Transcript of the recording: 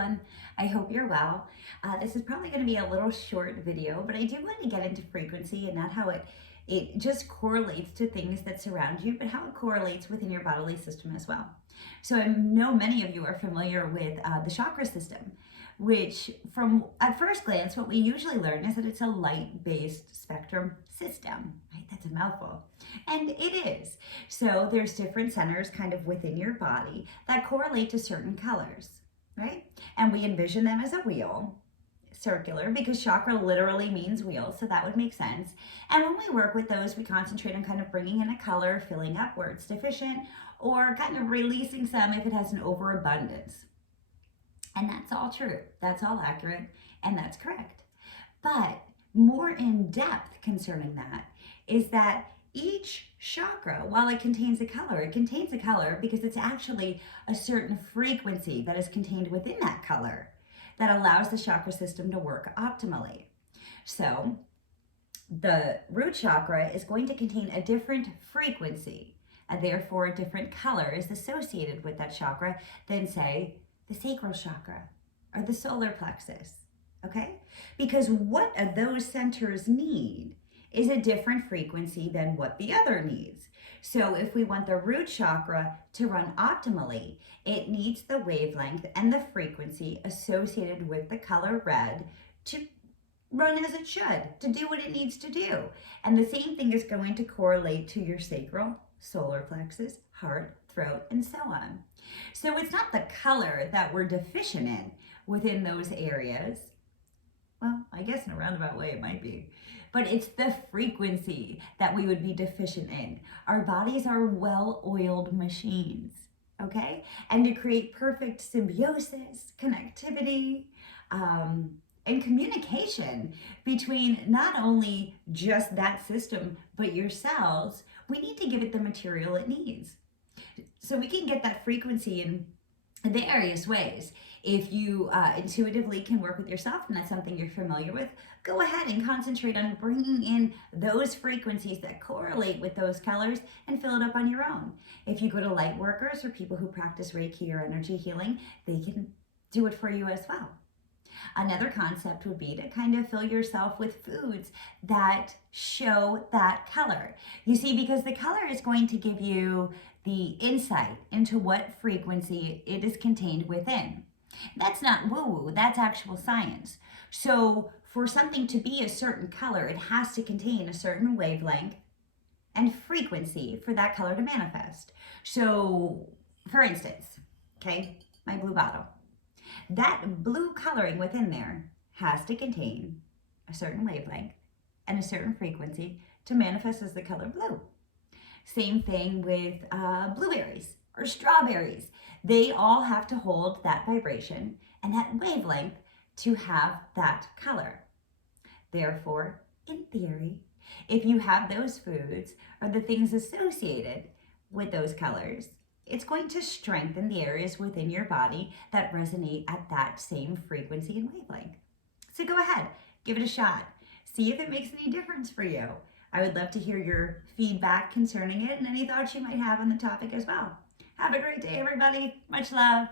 everyone. I hope you're well. This is probably going to be a little short video, but I do want to get into frequency and not how it just correlates to things that surround you, but how it correlates within your bodily system as well. So I know many of you are familiar with the chakra system, which from at first glance, what we usually learn is that it's a light-based spectrum system, right? That's a mouthful. And it is. So there's different centers kind of within your body that correlate to certain colors, right? And we envision them as a wheel, circular, because chakra literally means wheel, so that would make sense. And when we work with those, we concentrate on kind of bringing in a color, filling up where it's deficient, or kind of releasing some if it has an overabundance. And that's all true, that's all accurate, and that's correct. But more in depth concerning that is that each chakra, while it contains a color because it's actually a certain frequency that is contained within that color that allows the chakra system to work optimally. So the root chakra is going to contain a different frequency, and therefore a different color is associated with that chakra than, say, the sacral chakra or the solar plexus, okay? Because what those centers need is a different frequency than what the other needs. So if we want the root chakra to run optimally, it needs the wavelength and the frequency associated with the color red to run as it should, to do what it needs to do. And the same thing is going to correlate to your sacral, solar plexus, heart, throat, and so on. So it's not the color that we're deficient in within those areas. Well, I guess in a roundabout way it might be. But it's the frequency that we would be deficient in. Our bodies are well-oiled machines, okay? And to create perfect symbiosis, connectivity, and communication between not only just that system, but your cells, we need to give it the material it needs. So we can get that frequency in various ways. If you intuitively can work with yourself and that's something you're familiar with, go ahead and concentrate on bringing in those frequencies that correlate with those colors and fill it up on your own. If you go to light workers or people who practice Reiki or energy healing, they can do it for you as well. Another concept would be to kind of fill yourself with foods that show that color. You see, because the color is going to give you the insight into what frequency it is contained within. That's not woo-woo, that's actual science. So for something to be a certain color, it has to contain a certain wavelength and frequency for that color to manifest. So for instance, okay, my blue bottle. That blue coloring within there has to contain a certain wavelength and a certain frequency to manifest as the color blue. Same thing with blueberries or strawberries. They all have to hold that vibration and that wavelength to have that color. Therefore, in theory, if you have those foods or the things associated with those colors, it's going to strengthen the areas within your body that resonate at that same frequency and wavelength. So go ahead, give it a shot. See if it makes any difference for you. I would love to hear your feedback concerning it and any thoughts you might have on the topic as well. Have a great day, everybody. Much love.